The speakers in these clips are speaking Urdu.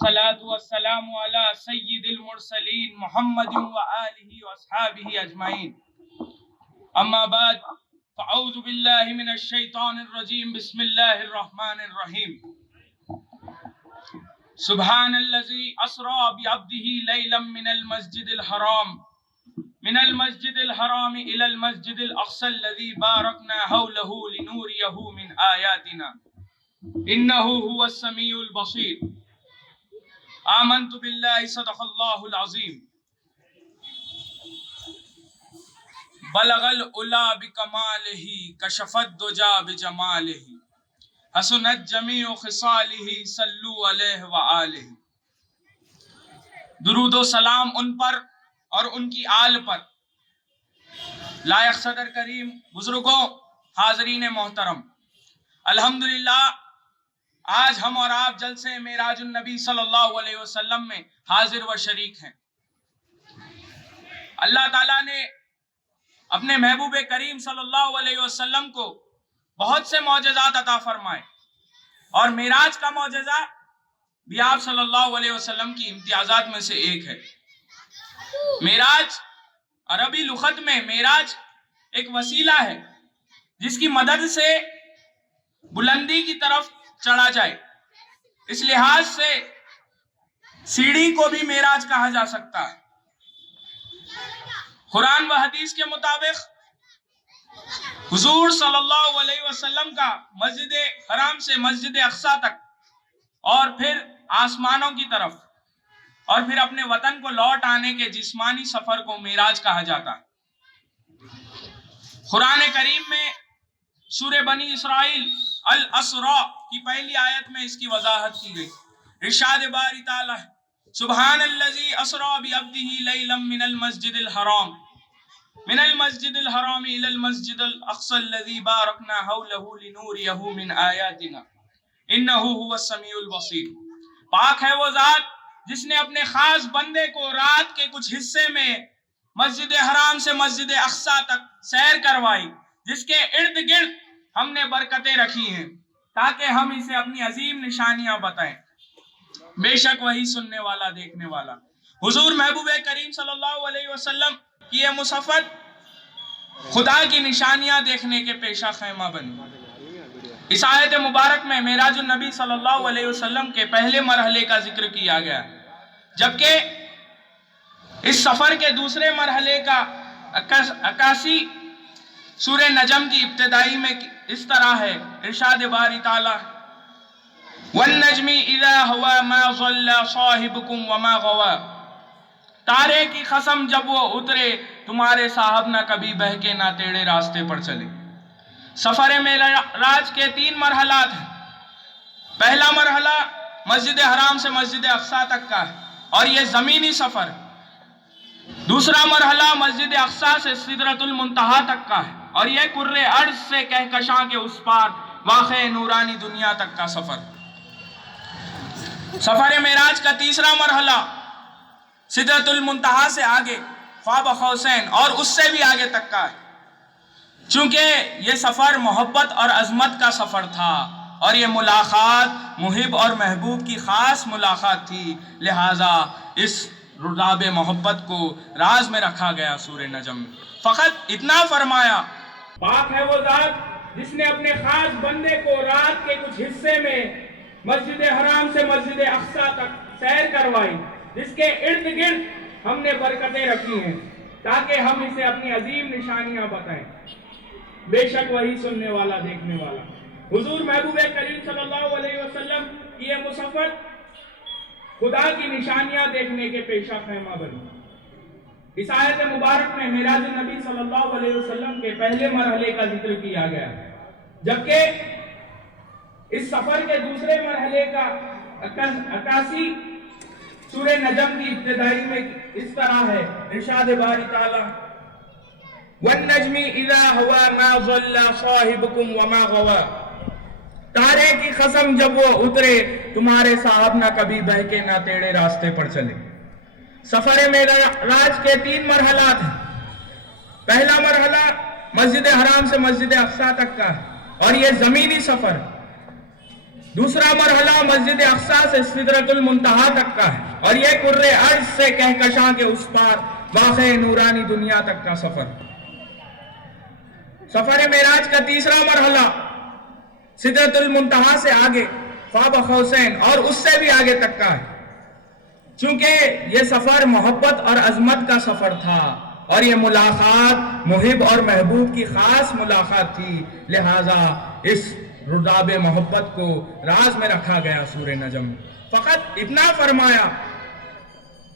والصلاة والسلام على سيد المرسلين محمد وآله وأصحابه أجمعين. أما بعد فأعوذ بالله من الشيطان الرجيم. بسم الله الرحمن الرحيم. سبحان الذي أسرى بعبده ليلا من المسجد الحرام إلى المسجد الأقصى الذي باركنا حوله لنريه من آياتنا إنه هو السميع البصير. آمنت بالله صدق الله العظيم. بلغ العلا بکمالہ کشف الدجى بجمالہ حسنت جمیع خصالہ صلوا علیہ وآلہ. درود و سلام ان پر اور ان کی آل پر. لائق صدر کریم، بزرگوں، حاضرین محترم، الحمدللہ آج ہم اور آپ جلسے معراج النبی صلی اللہ علیہ وسلم میں حاضر و شریک ہیں. اللہ تعالیٰ نے اپنے محبوب کریم صلی اللہ علیہ وسلم کو بہت سے معجزات عطا فرمائے، اور معراج کا معجزہ بھی آپ صلی اللہ علیہ وسلم کی امتیازات میں سے ایک ہے. معراج عربی لغت میں معراج ایک وسیلہ ہے جس کی مدد سے بلندی کی طرف چڑھا جائے. اس لحاظ سے سیڑھی کو بھی معراج کہا جا سکتا ہے. قرآن و حدیث کے مطابق حضور صلی اللہ علیہ وسلم کا مسجد حرام سے مسجد اقصی تک اور پھر آسمانوں کی طرف اور پھر اپنے وطن کو لوٹ آنے کے جسمانی سفر کو معراج کہا جاتا ہے. قرآن کریم میں سورہ بنی اسرائیل الاسراء کی پہلی آیت میں اس کی وضاحت کی گئی. ارشاد باری تعالی سبحان الذی اسرا بعبدہ لیلا من المسجد الحرام الی المسجد الاقصی الذی بارکنا حولہ لنوریہ من آیاتنا انہ هو السمیع البصیر. پاک ہے وہ ذات جس نے اپنے خاص بندے کو رات کے کچھ حصے میں مسجد حرام سے مسجد اقصی تک سیر کروائی، جس کے ارد گرد ہم نے برکتیں رکھی ہیں تاکہ ہم اسے اپنی عظیم نشانیاں بتائیں. بے شک وہی سننے والا دیکھنے والا. حضور محبوب کریم صلی اللہ علیہ وسلم کی یہ مسافت خدا کی نشانیاں دیکھنے کے پیشہ خیمہ بنی. اس آیت مبارک میں معراج النبی صلی اللہ علیہ وسلم کے پہلے مرحلے کا ذکر کیا گیا، جبکہ اس سفر کے دوسرے مرحلے کا عکاسی سورہ نجم کی ابتدائی میں اس طرح ہے. ارشاد باری تعالی والنجم اذا ہوا ما ضل صاحبکم وما غوا. تارے کی قسم جب وہ اترے تمہارے صاحب نہ کبھی بہکے نہ ٹیڑھے راستے پر چلے. سفر معراج کے 3 مرحلات ہیں. پہلا مرحلہ مسجد حرام سے مسجد اقصی تک کا ہے اور یہ زمینی سفر. دوسرا مرحلہ مسجد اقصی سے سدرۃ المنتہا تک کا ہے اور یہ کرۂ ارض سے کہکشاں کے اس پار واقع نورانی دنیا تک کا سفر. سفر معراج کا تیسرا مرحلہ سدرۃ المنتہا سے آگے قاب قوسین اور اس سے بھی آگے تک کا ہے. چونکہ یہ سفر محبت اور عظمت کا سفر تھا اور یہ ملاقات محب اور محبوب کی خاص ملاقات تھی، لہٰذا اس راب محبت کو راز میں رکھا گیا سورہ نجم میں. فقط اتنا فرمایا پاک ہے وہ ذات جس نے اپنے خاص بندے کو رات کے کچھ حصے میں مسجد حرام سے مسجد اقصی تک سیر کروائی، جس کے ارد گرد ہم نے برکتیں رکھی ہیں تاکہ ہم اسے اپنی عظیم نشانیاں بتائیں. بے شک وہی سننے والا دیکھنے والا. حضور محبوب کریم صلی اللہ علیہ وسلم کی یہ مسافت خدا کی نشانیاں دیکھنے کے پیشہ خیمہ بنی. اس آیت مبارک میں معراج النبی صلی اللہ علیہ وسلم کے پہلے مرحلے کا ذکر کیا گیا، جبکہ اس سفر کے دوسرے مرحلے کا عکاسی سورہ نجم کی ابتدائی میں اس طرح ہے. ارشاد باری تعالی والنجم اذا ہوا ما ضل صاحبکم وما غوا. تارے کی قسم جب وہ اترے تمہارے صاحب نہ کبھی بہکے نہ ٹیڑھے راستے پر چلے. سفر معراج کے 3 مرحلات ہیں. پہلا مرحلہ مسجد حرام سے مسجد اقصی تک کا ہے اور یہ زمینی سفر. دوسرا مرحلہ مسجد اقصی سے سدرۃ المنتہا تک کا ہے، اور یہ کرۂ ارض سے کہکشاں کے اس پار واقع نورانی دنیا تک کا سفر۔ سفر معراج کا تیسرا مرحلہ سدرۃ المنتہا سے آگے قاب قوسین اور اس سے بھی آگے تک کا ہے۔ چونکہ یہ سفر محبت اور عظمت کا سفر تھا، اور یہ ملاقات محب اور محبوب کی خاص ملاقات تھی، لہٰذا اس رداب محبت کو راز میں رکھا گیا سورہ نجم۔ فقط اتنا فرمایا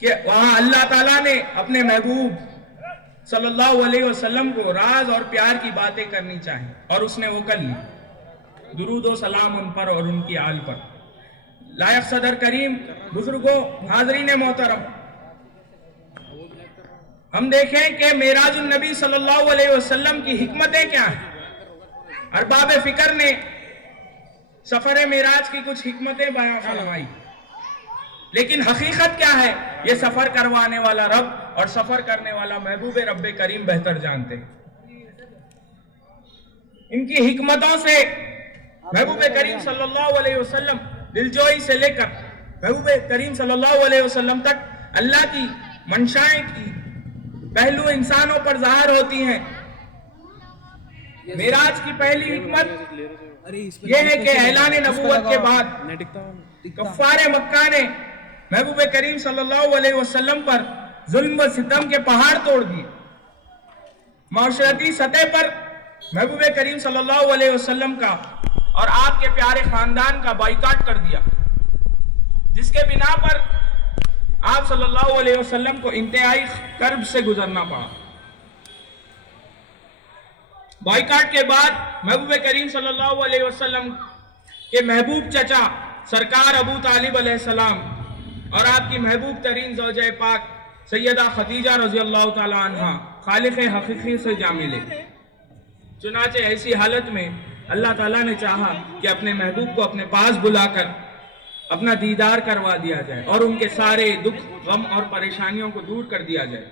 کہ وہاں اللہ تعالیٰ نے اپنے محبوب صلی اللہ علیہ وسلم کو راز اور پیار کی باتیں کرنی چاہیں، اور اس نے وہ کر لی۔ درود و سلام ان پر اور ان کی آل پر۔ لائق صدر کریم، بزرگوں، حاضرین محترم، ہم دیکھیں کہ معراج النبی صلی اللہ علیہ وسلم کی حکمتیں کیا ہیں۔ ارباب فکر نے سفر معراج کی کچھ حکمتیں بیان فرمائی، لیکن حقیقت کیا ہے یہ سفر کروانے والا رب اور سفر کرنے والا محبوب رب کریم بہتر جانتے ہیں۔ ان کی حکمتوں سے محبوب کریم صلی اللہ علیہ وسلم دلجوئی سے لے کر محبوب کریم صلی اللہ علیہ وسلم تک اللہ کی منشائیں کی پہلو انسانوں پر ظاہر ہوتی ہیں۔ معراج کی پہلی حکمت یہ ہے کہ اعلان نبوت کے بعد کفار مکہ نے محبوب کریم صلی اللہ علیہ وسلم پر ظلم و ستم کے پہاڑ توڑ دیے۔ معاشرتی سطح پر محبوب کریم صلی اللہ علیہ وسلم کا اور آپ کے پیارے خاندان کا بائیکاٹ کر دیا، جس کے بنا پر آپ صلی اللہ علیہ وسلم کو انتہائی کرب سے گزرنا پڑا۔ بائیکاٹ کے بعد محبوب کریم صلی اللہ علیہ وسلم کے محبوب چچا سرکار ابو طالب علیہ السلام اور آپ کی محبوب ترین زوجہ پاک سیدہ خدیجہ رضی اللہ تعالی عنہ خالق حقیقی سے جا ملے۔ چنانچہ ایسی حالت میں اللہ تعالیٰ نے چاہا کہ اپنے محبوب کو اپنے پاس بلا کر اپنا دیدار کروا دیا جائے اور ان کے سارے دکھ، غم اور پریشانیوں کو دور کر دیا جائے۔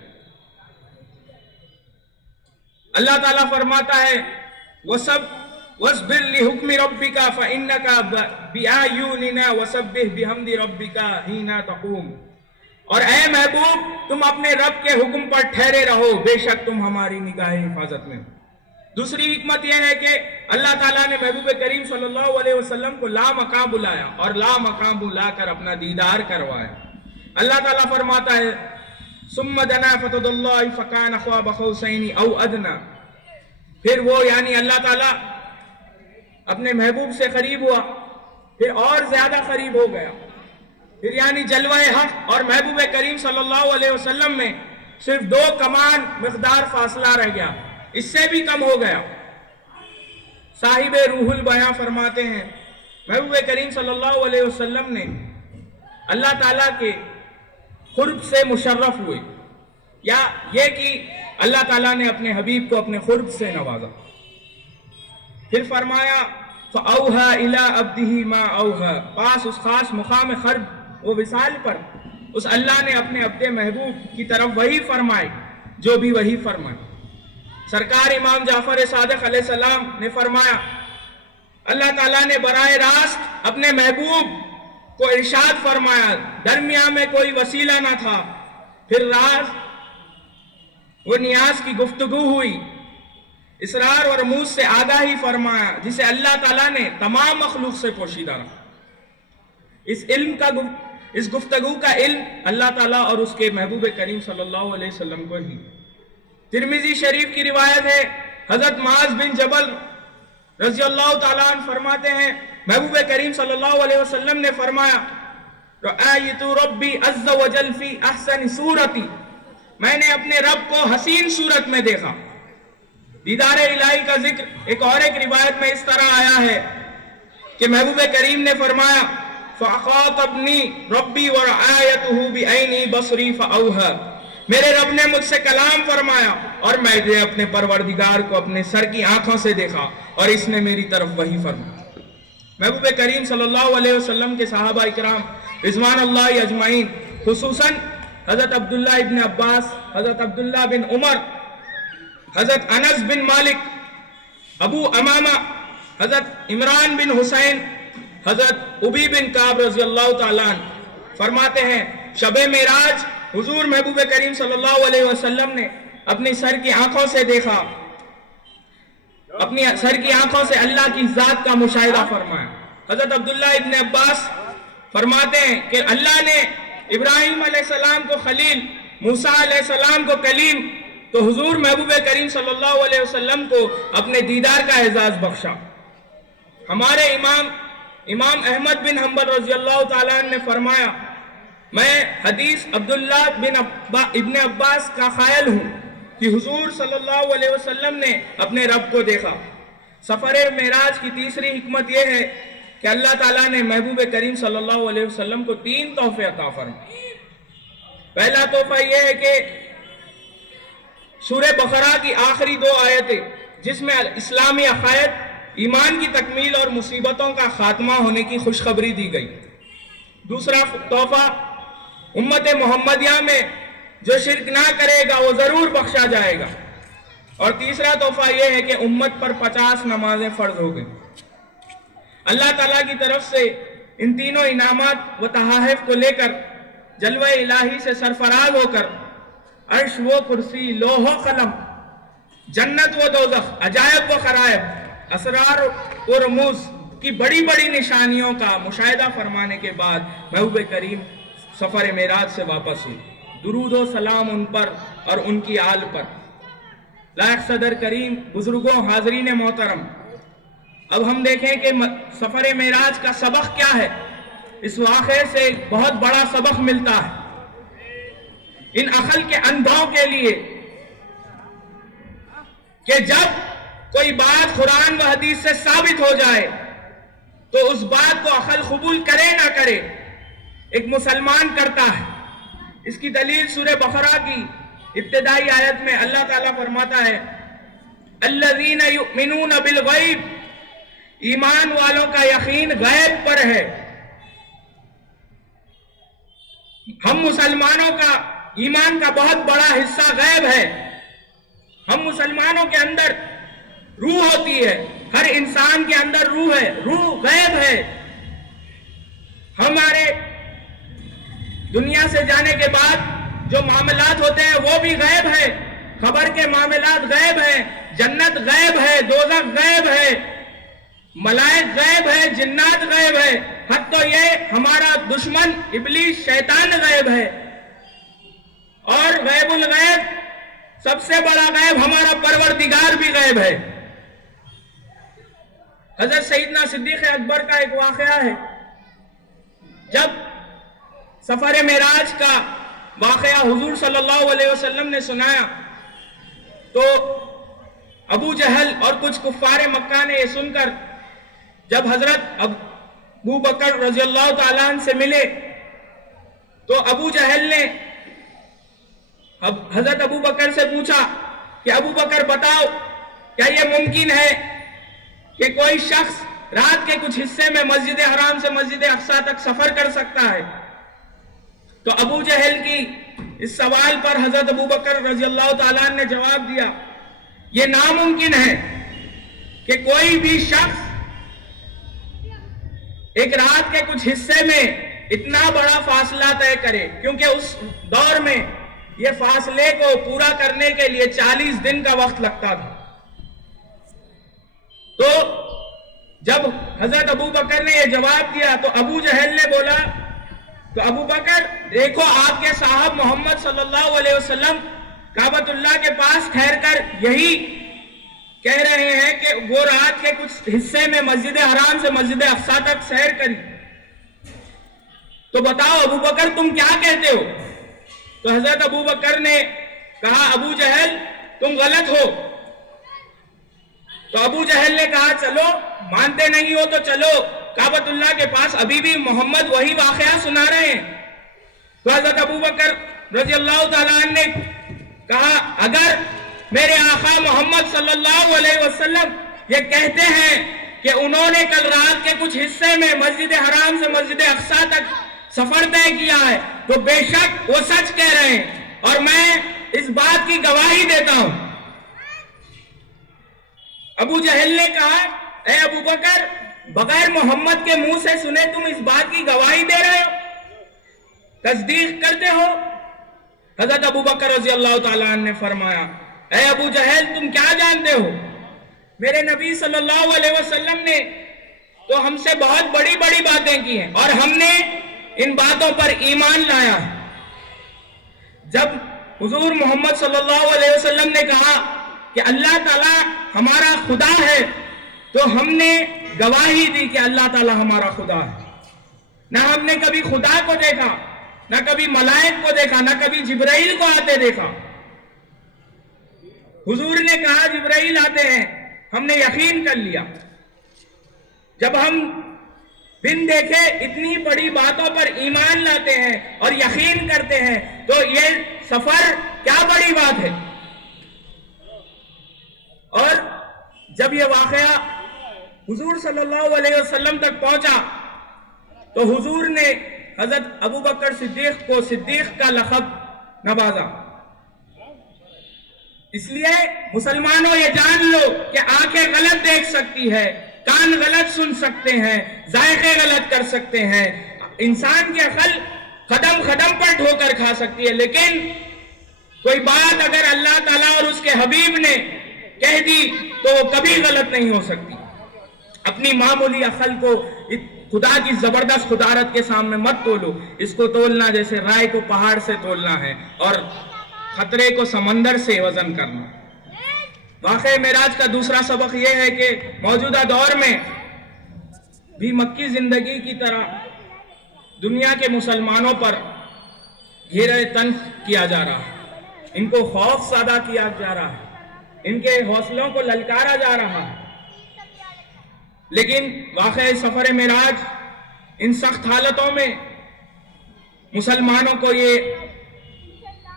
اللہ تعالیٰ فرماتا ہے وَاصْبِرْ لِحُكْمِ رَبِّكَ فَإِنَّكَ بِأَعْيُنِنَا وَسَبِّحْ بِحَمْدِ رَبِّكَ حِينَ تَقُومُ، اور اے محبوب تم اپنے رب کے حکم پر ٹھہرے رہو، بے شک تم ہماری نگاہ حفاظت میں۔ دوسری حکمت یہ ہے کہ اللہ تعالیٰ نے محبوب کریم صلی اللہ علیہ وسلم کو لا مقام بلایا اور لا مقام بلا کر اپنا دیدار کروایا۔ اللہ تعالیٰ فرماتا ہے ثُمَّ دَنَا فَتَدَلَّهِ فَكَانَ قَابَ قَوْسَيْنِ أَوْ أَدْنَىٰ، پھر وہ یعنی اللہ تعالیٰ اپنے محبوب سے قریب ہوا، پھر اور زیادہ قریب ہو گیا، پھر یعنی جلوہ حق اور محبوب کریم صلی اللہ علیہ وسلم میں صرف 2 کمان مقدار فاصلہ رہ گیا، اس سے بھی کم ہو گیا۔ صاحب روح البیاں فرماتے ہیں محبوب کریم صلی اللہ علیہ وسلم نے اللہ تعالیٰ کے قرب سے مشرف ہوئے، یا یہ کہ اللہ تعالیٰ نے اپنے حبیب کو اپنے قرب سے نوازا۔ پھر فرمایا فَأَوْحَى إِلَىٰ عَبْدِهِ مَا أَوْحَى، پاس اس خاص مقام قرب و وصال پر اس اللہ نے اپنے عبد محبوب کی طرف وحی فرمائے جو بھی وحی فرمائے۔ سرکار امام جعفر صادق علیہ السلام نے فرمایا اللہ تعالیٰ نے براہ راست اپنے محبوب کو ارشاد فرمایا، درمیان میں کوئی وسیلہ نہ تھا، پھر راز و نیاز کی گفتگو ہوئی، اسرار اور رموز سے آگاہی فرمایا، جسے اللہ تعالیٰ نے تمام مخلوق سے پوشیدہ رکھا۔ اس گفتگو کا علم اللہ تعالیٰ اور اس کے محبوب کریم صلی اللہ علیہ وسلم کو ہی۔ ترمذی شریف کی روایت ہے، حضرت معاذ بن جبل رضی اللہ تعالیٰ عنہ فرماتے ہیں محبوب کریم صلی اللہ علیہ وسلم نے فرمایا رأیت ربی عز وجل فی احسن صورتی، میں نے اپنے رب کو حسین صورت میں دیکھا۔ دیدار الہی کا ذکر ایک روایت میں اس طرح آیا ہے کہ محبوب کریم نے فرمایا فَأَخَاطَبْنِي رَبِّي وَرَآيَتُهُ بِعَيْنِي بَصْرِي فَأَوْحَى، میرے رب نے مجھ سے کلام فرمایا اور میں نے اپنے پروردگار کو اپنے سر کی آنکھوں سے دیکھا اور اس نے میری طرف وحی فرمایا۔ محبوب کریم صلی اللہ علیہ وسلم کے صحابہ اکرام رضوان اللہ اجمعین، خصوصاً حضرت عبداللہ ابن عباس، حضرت عبداللہ بن عمر، حضرت انس بن مالک، ابو امامہ، حضرت عمران بن حسین حضرت ابی بن کعب رضی اللہ تعالیٰ عنہ فرماتے ہیں شب معراج حضور محبوب کریم صلی اللہ علیہ وسلم نے اپنی سر کی آنکھوں سے دیکھا، اپنی سر کی آنکھوں سے اللہ کی ذات کا مشاہدہ فرمایا۔ حضرت عبداللہ ابن عباس فرماتے ہیں کہ اللہ نے ابراہیم علیہ السلام کو خلیل، موسیٰ علیہ السلام کو کلیم، تو حضور محبوب کریم صلی اللہ علیہ وسلم کو اپنے دیدار کا اعزاز بخشا۔ ہمارے امام احمد بن حنبل رضی اللہ تعالیٰ عنہ نے فرمایا میں حدیث عبداللہ ابن عباس کا قائل ہوں کہ حضور صلی اللہ علیہ وسلم نے اپنے رب کو دیکھا۔ سفر معراج کی تیسری حکمت یہ ہے کہ اللہ تعالیٰ نے محبوب کریم صلی اللہ علیہ وسلم کو 3 تحفے عطا فرمائے۔ پہلا تحفہ یہ ہے کہ سورہ بقرہ کی آخری 2 آیتیں جس میں اسلامی عقائد، ایمان کی تکمیل اور مصیبتوں کا خاتمہ ہونے کی خوشخبری دی گئی۔ دوسرا تحفہ امت محمدیہ میں جو شرک نہ کرے گا وہ ضرور بخشا جائے گا۔ اور تیسرا تحفہ یہ ہے کہ امت پر 50 نمازیں فرض ہو گئی۔ اللہ تعالیٰ کی طرف سے ان تینوں انعامات و تحائف کو لے کر جلوہ الہی سے سرفراز ہو کر عرش و کرسی، لوح و قلم، جنت و دوزخ، عجائب و غرائب، اسرار و رموز کی بڑی بڑی نشانیوں کا مشاہدہ فرمانے کے بعد محبوب کریم سفر معراج سے واپس ہوئی۔ درود و سلام ان پر اور ان کی آل پر۔ لائق صدر کریم، بزرگوں، حاضرین محترم، اب ہم دیکھیں کہ سفر معراج کا سبق کیا ہے۔ اس واقعے سے ایک بہت بڑا سبق ملتا ہے ان عقل کے اندھوں کے لیے کہ جب کوئی بات قرآن و حدیث سے ثابت ہو جائے تو اس بات کو عقل قبول کرے نہ کرے، ایک مسلمان کرتا ہے۔ اس کی دلیل سورہ بقرہ کی ابتدائی آیت میں اللہ تعالیٰ فرماتا ہے الذین یؤمنون بالغیب، ایمان والوں کا یقین غیب پر ہے۔ ہم مسلمانوں کا ایمان کا بہت بڑا حصہ غیب ہے۔ ہم مسلمانوں کے اندر روح ہوتی ہے، ہر انسان کے اندر روح ہے، روح غیب ہے۔ ہمارے دنیا سے جانے کے بعد جو معاملات ہوتے ہیں وہ بھی غیب ہے، خبر کے معاملات غیب ہیں، جنت غیب ہے، دوزخ غیب ہے، ملائک غیب ہے، جنات غیب ہے، حتی یہ ہمارا دشمن ابلیس شیطان غیب ہے۔ اور غیب الغیب سب سے بڑا غیب ہمارا پروردگار بھی غیب ہے۔ حضرت سیدنا صدیق اکبر کا ایک واقعہ ہے، جب سفر معراج کا واقعہ حضور صلی اللہ علیہ وسلم نے سنایا تو ابو جہل اور کچھ کفار مکہ نے یہ سن کر جب حضرت ابو بکر رضی اللہ تعالیٰ عنہ سے ملے تو ابو جہل نے حضرت ابو بکر سے پوچھا کہ ابو بکر بتاؤ کیا یہ ممکن ہے کہ کوئی شخص رات کے کچھ حصے میں مسجد حرام سے مسجد اقصی تک سفر کر سکتا ہے؟ تو ابو جہل کی اس سوال پر حضرت ابو بکر رضی اللہ تعالیٰ عنہ نے جواب دیا یہ ناممکن ہے کہ کوئی بھی شخص ایک رات کے کچھ حصے میں اتنا بڑا فاصلہ طے کرے، کیونکہ اس دور میں یہ فاصلے کو پورا کرنے کے لیے 40 دن کا وقت لگتا تھا۔ تو جب حضرت ابو بکر نے یہ جواب دیا تو ابو جہل نے بولا تو ابو بکر دیکھو آپ کے صاحب محمد صلی اللہ علیہ وسلم کعبۃ اللہ کے پاس ٹھہر کر یہی کہہ رہے ہیں کہ وہ رات کے کچھ حصے میں مسجد حرام سے مسجد اقصی تک سیر کری، تو بتاؤ ابو بکر تم کیا کہتے ہو؟ تو حضرت ابو بکر نے کہا ابو جہل تم غلط ہو۔ تو ابو جہل نے کہا چلو مانتے نہیں ہو تو چلو کعبۃ اللہ کے پاس ابھی بھی محمد وہی واقعہ سنا رہے ہیں۔ تو حضرت ابو بکر رضی اللہ تعالیٰ عنہ نے کہا اگر میرے آقا محمد صلی اللہ علیہ وسلم یہ کہتے ہیں کہ انہوں نے کل رات کے کچھ حصے میں مسجد حرام سے مسجد اقصی تک سفر طے کیا ہے تو بے شک وہ سچ کہہ رہے ہیں اور میں اس بات کی گواہی دیتا ہوں۔ ابو جہل نے کہا اے ابو بکر بغیر محمد کے منہ سے سنے تم اس بات کی گواہی دے رہے ہو، تصدیق کرتے ہو؟ حضرت ابو بکر رضی اللہ تعالیٰ عنہ نے فرمایا، اے ابو جہل تم کیا جانتے ہو؟ میرے نبی صلی اللہ علیہ وسلم نے تو ہم سے بہت بڑی بڑی باتیں کی ہیں اور ہم نے ان باتوں پر ایمان لایا ہے۔ جب حضور محمد صلی اللہ علیہ وسلم نے کہا کہ اللہ تعالیٰ ہمارا خدا ہے تو ہم نے گواہی دی کہ اللہ تعالیٰ ہمارا خدا ہے۔ نہ ہم نے کبھی خدا کو دیکھا، نہ کبھی ملائک کو دیکھا، نہ کبھی جبرائیل کو آتے دیکھا۔ حضور نے کہا جبرائیل آتے ہیں، ہم نے یقین کر لیا۔ جب ہم بن دیکھے اتنی بڑی باتوں پر ایمان لاتے ہیں اور یقین کرتے ہیں تو یہ سفر کیا بڑی بات ہے۔ اور جب یہ واقعہ حضور صلی اللہ علیہ وسلم تک پہنچا تو حضور نے حضرت ابو بکر صدیق کو صدیق کا لقب نوازا۔ اس لیے مسلمانوں یہ جان لو کہ آنکھیں غلط دیکھ سکتی ہے، کان غلط سن سکتے ہیں، ذائقے غلط کر سکتے ہیں، انسان کی عقل قدم قدم پر ٹھوکر کھا سکتی ہے، لیکن کوئی بات اگر اللہ تعالیٰ اور اس کے حبیب نے کہہ دی تو وہ کبھی غلط نہیں ہو سکتی۔ اپنی معمولی عقل کو خدا کی زبردست قدرت کے سامنے مت تولو، اس کو تولنا جیسے رائے کو پہاڑ سے تولنا ہے اور خطرے کو سمندر سے وزن کرنا۔ واقعہ معراج کا دوسرا سبق یہ ہے کہ موجودہ دور میں بھی مکی زندگی کی طرح دنیا کے مسلمانوں پر گھیرے تنگ کیا جا رہا ہے، ان کو خوف زدہ کیا جا رہا ہے، ان کے حوصلوں کو للکارا جا رہا ہے۔ لیکن واقعہ سفر معراج ان سخت حالتوں میں مسلمانوں کو یہ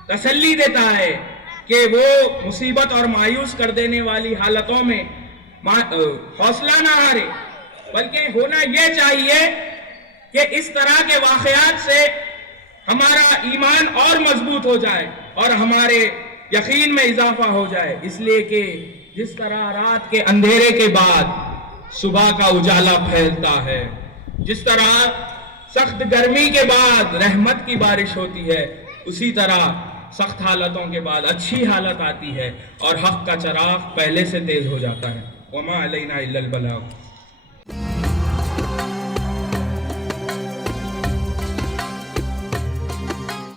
تسلی دیتا ہے کہ وہ مصیبت اور مایوس کر دینے والی حالتوں میں حوصلہ نہ ہارے، بلکہ ہونا یہ چاہیے کہ اس طرح کے واقعات سے ہمارا ایمان اور مضبوط ہو جائے اور ہمارے یقین میں اضافہ ہو جائے، اس لیے کہ جس طرح رات کے اندھیرے کے بعد صبح کا اجالا پھیلتا ہے، جس طرح سخت گرمی کے بعد رحمت کی بارش ہوتی ہے، اسی طرح سخت حالتوں کے بعد اچھی حالت آتی ہے اور حق کا چراغ پہلے سے تیز ہو جاتا ہے۔ وما علینا الا البلاغ۔